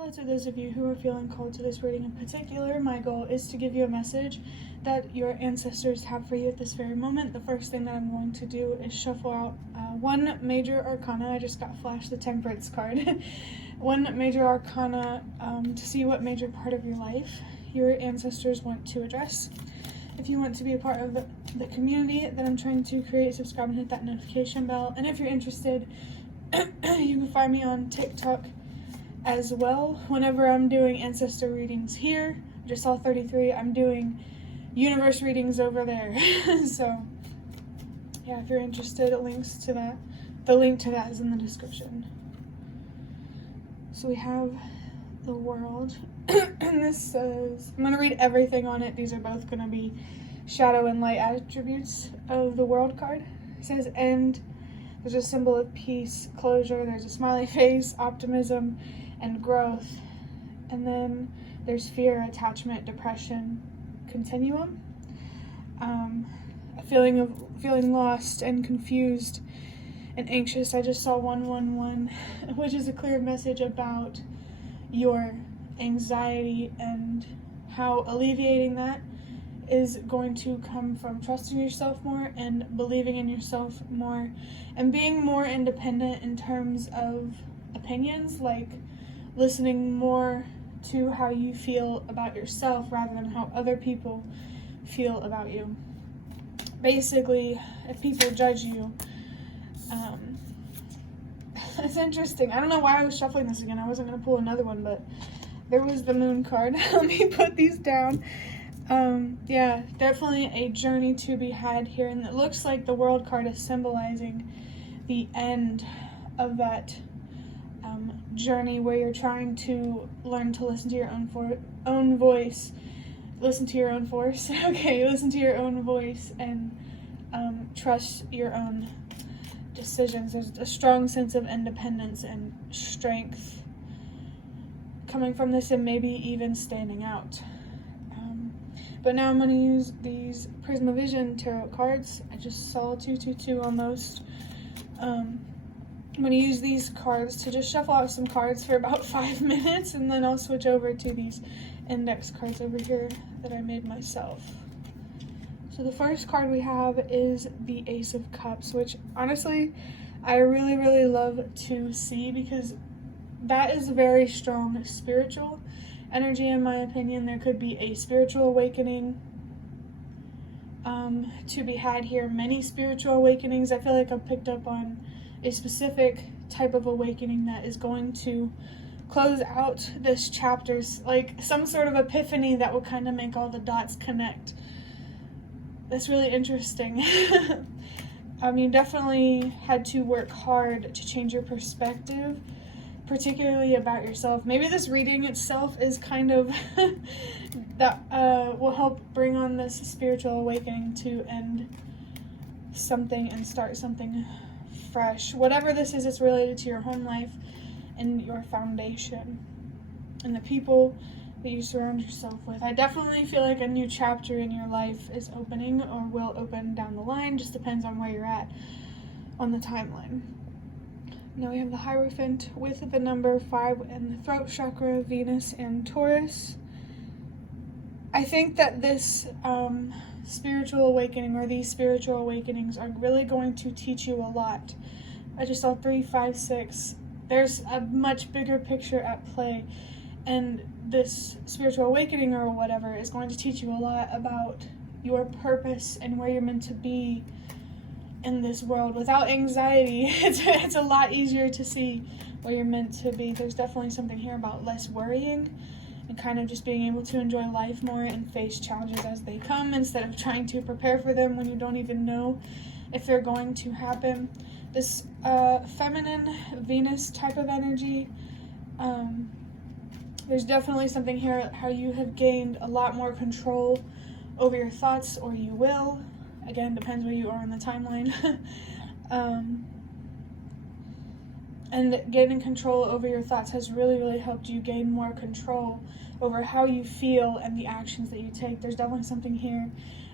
Hello to those of you who are feeling called to this reading in particular. My goal is to give you a message that your ancestors have for you at this very moment. The first thing that I'm going to do is shuffle out one major arcana. I just got flashed the Temperance card. One major arcana to see what major part of your life your ancestors want to address. If you want to be a part of the community that I'm trying to create, subscribe and hit that notification bell. And if you're interested, you can find me on TikTok as well. Whenever I'm doing ancestor readings here, I just saw 33, I'm doing universe readings over there. So yeah, if you're interested, the link to that is in the description. So we have the World, and this says, I'm going to read everything on it. These are both going to be shadow and light attributes of the World card. It says end. There's a symbol of peace, closure. There's a smiley face, optimism, and growth. And then there's fear, attachment, depression, continuum. A feeling of feeling lost and confused and anxious. I just saw 111, which is a clear message about your anxiety and how alleviating that is going to come from trusting yourself more and believing in yourself more and being more independent in terms of opinions, like listening more to how you feel about yourself rather than how other people feel about you. Basically, if people judge you, it's interesting. I don't know why I was shuffling this again. I wasn't going to pull another one, but there was the Moon card. Let me put these down. Yeah, definitely a journey to be had here, and it looks like the World card is symbolizing the end of that journey where you're trying to learn to listen to your own voice. Listen to your own force. Okay, listen to your own voice and trust your own decisions. There's a strong sense of independence and strength coming from this, and maybe even standing out. But now I'm going to use these Prisma Vision tarot cards. I just saw 222 almost. I'm going to use these cards to just shuffle out some cards for about 5 minutes, and then I'll switch over to these index cards over here that I made myself. So the first card we have is the Ace of Cups, which honestly I really, really love to see because that is very strong spiritual energy in my opinion. There could be a spiritual awakening to be had here. Many spiritual awakenings. I feel like I've picked up on a specific type of awakening that is going to close out this chapter, like some sort of epiphany that will kind of make all the dots connect. That's really interesting. You definitely had to work hard to change your perspective, particularly about yourself. Maybe this reading itself is kind of that will help bring on this spiritual awakening to end something and start something fresh. Whatever this is, it's related to your home life and your foundation and the people that you surround yourself with. I definitely feel like a new chapter in your life is opening or will open down the line. Just depends on where you're at on the timeline. Now we have the Hierophant with the number 5 and the throat chakra, Venus and Taurus. I think that this spiritual awakening, or these spiritual awakenings, are really going to teach you a lot. I just saw 3, 5, 6. There's a much bigger picture at play, and this spiritual awakening or whatever is going to teach you a lot about your purpose and where you're meant to be in this world. Without anxiety, it's a lot easier to see where you're meant to be. There's definitely something here about less worrying and kind of just being able to enjoy life more and face challenges as they come instead of trying to prepare for them when you don't even know if they're going to happen. This feminine Venus type of energy, there's definitely something here how you have gained a lot more control over your thoughts, or you will. Again, depends where you are on the timeline. And gaining control over your thoughts has really, really helped you gain more control over how you feel and the actions that you take. There's definitely something here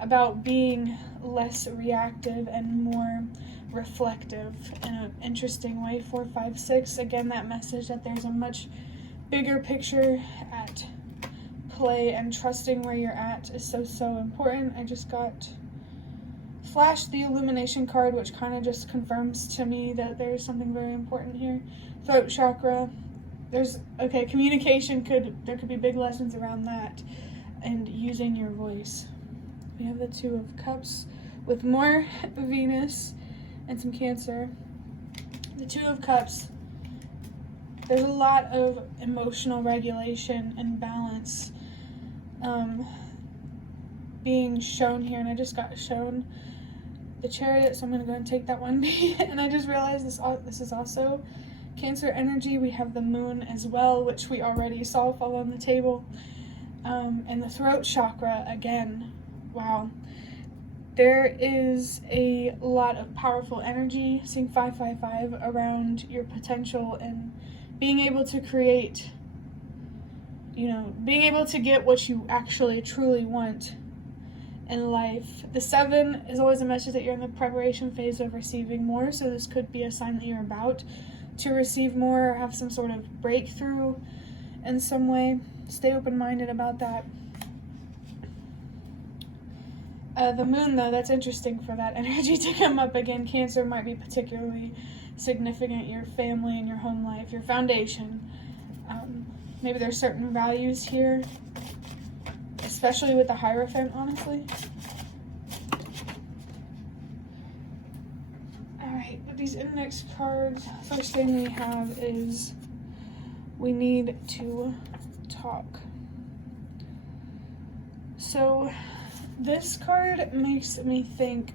about being less reactive and more reflective in an interesting way. 4, 5, 6, again, that message that there's a much bigger picture at play, and trusting where you're at is so important. I just got flashed the illumination card, which kind of just confirms to me that there's something very important here. Throat chakra. Communication there could be big lessons around that, and using your voice. We have the Two of Cups with more Venus and some Cancer. The Two of Cups, there's a lot of emotional regulation and balance being shown here, and I just got shown the Chariot, so I'm going to go and take that one. And I just realized this is also Cancer energy. We have the Moon as well, which we already saw fall on the table. And the throat chakra, again, wow. There is a lot of powerful energy, seeing 555, around your potential and being able to create, being able to get what you actually truly want in life. The 7 is always a message that you're in the preparation phase of receiving more, so this could be a sign that you're about to receive more or have some sort of breakthrough in some way. Stay open-minded about that. The Moon, though, that's interesting for that energy to come up again. Cancer might be particularly significant. Your family and your home life, your foundation. Maybe there's certain values here, especially with the Hierophant, honestly. Alright, with these index cards, first thing we have is we need to talk. So this card makes me think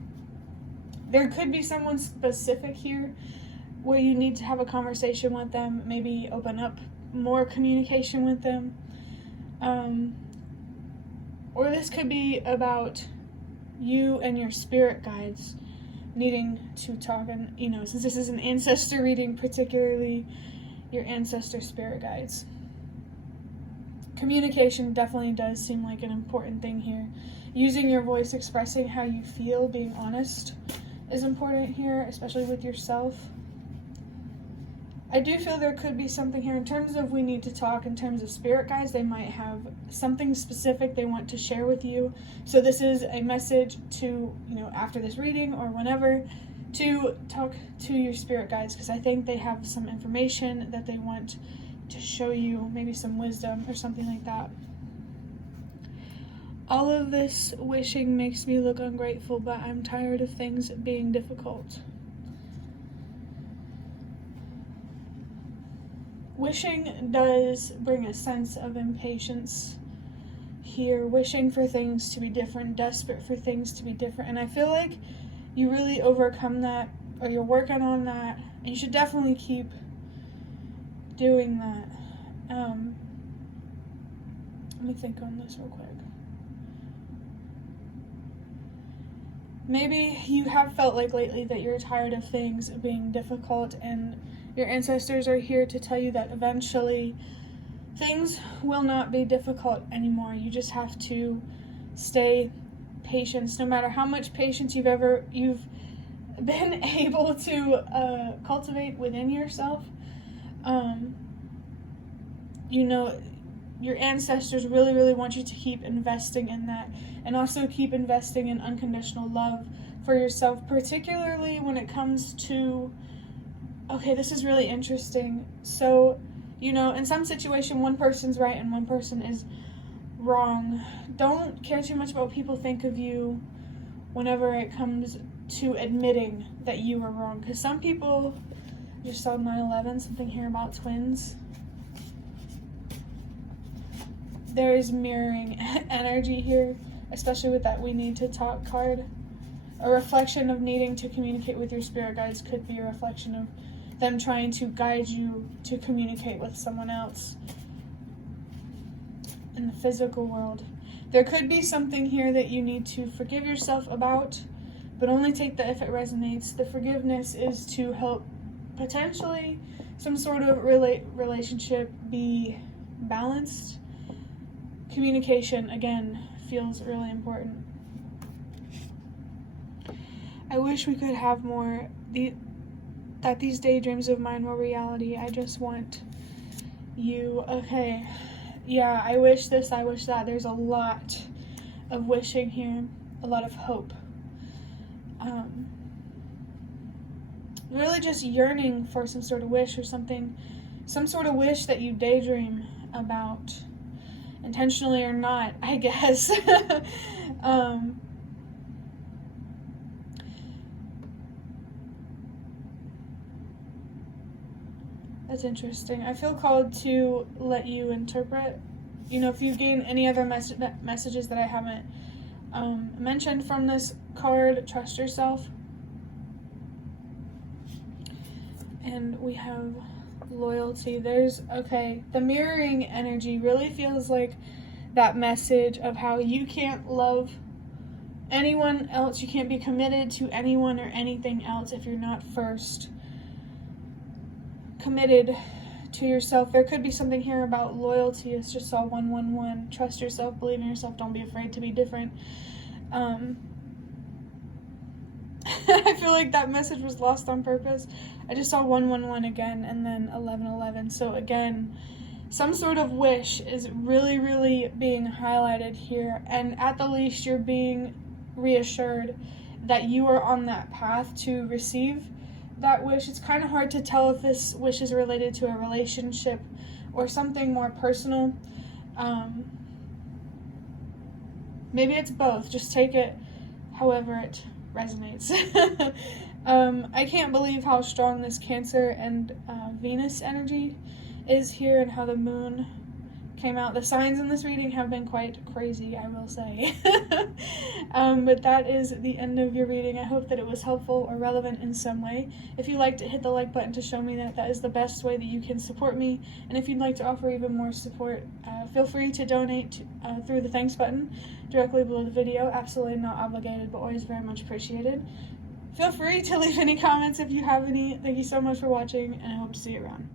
there could be someone specific here where you need to have a conversation with them, maybe open up more communication with them. Or this could be about you and your spirit guides needing to talk. And, since this is an ancestor reading, particularly your ancestor spirit guides. Communication definitely does seem like an important thing here. Using your voice, expressing how you feel, being honest is important here, especially with yourself. I do feel there could be something here in terms of we need to talk. In terms of spirit guides, they might have something specific they want to share with you. So this is a message to, after this reading or whenever, to talk to your spirit guides, because I think they have some information that they want to show you, maybe some wisdom or something like that. All of this wishing makes me look ungrateful, but I'm tired of things being difficult. Wishing does bring a sense of impatience here, wishing for things to be different, desperate for things to be different, and I feel like you really overcome that, or you're working on that, and you should definitely keep doing that. Let me think on this real quick. Maybe you have felt like lately that you're tired of things being difficult, and your ancestors are here to tell you that eventually things will not be difficult anymore. You just have to stay patient. No matter how much patience you've been able to cultivate within yourself, your ancestors really want you to keep investing in that, and also keep investing in unconditional love for yourself, particularly when it comes to, okay, this is really interesting. So, in some situation, one person's right and one person is wrong. Don't care too much about what people think of you whenever it comes to admitting that you were wrong. Because some people, just saw 9/11, something here about twins. There is mirroring energy here, especially with that we need to talk card. A reflection of needing to communicate with your spirit guides could be a reflection of them trying to guide you to communicate with someone else in the physical world. There could be something here that you need to forgive yourself about, but only take that if it resonates. The forgiveness is to help potentially some sort of relationship be balanced. Communication, again, feels really important. I wish we could have more, that these daydreams of mine were reality. I just want You, okay. Yeah, I wish this, I wish that. There's a lot of wishing here, a lot of hope. Really just yearning for some sort of wish or something, some sort of wish that you daydream about, intentionally or not, I guess. That's interesting. I feel called to let you interpret. You know, if you gain any other messages that I haven't mentioned from this card, trust yourself. And we have loyalty. There's, okay, the mirroring energy really feels like that message of how you can't love anyone else, you can't be committed to anyone or anything else if you're not first committed to yourself. There could be something here about loyalty. It's just saw 111. Trust yourself, believe in yourself, don't be afraid to be different. I feel like that message was lost on purpose. I just saw 111 again and then 1111. So again, some sort of wish is really, really being highlighted here. And at the least, you're being reassured that you are on that path to receive that wish. It's kind of hard to tell if this wish is related to a relationship or something more personal. Maybe it's both. Just take it however it resonates. I can't believe how strong this Cancer and Venus energy is here and how the moon came out. The signs in this reading have been quite crazy, I will say. But that is the end of your reading. I hope that it was helpful or relevant in some way. If you liked it, hit the like button to show me that. That is the best way that you can support me. And if you'd like to offer even more support, feel free to donate through the thanks button directly below the video. Absolutely not obligated, but always very much appreciated. Feel free to leave any comments if you have any. Thank you so much for watching, and I hope to see you around.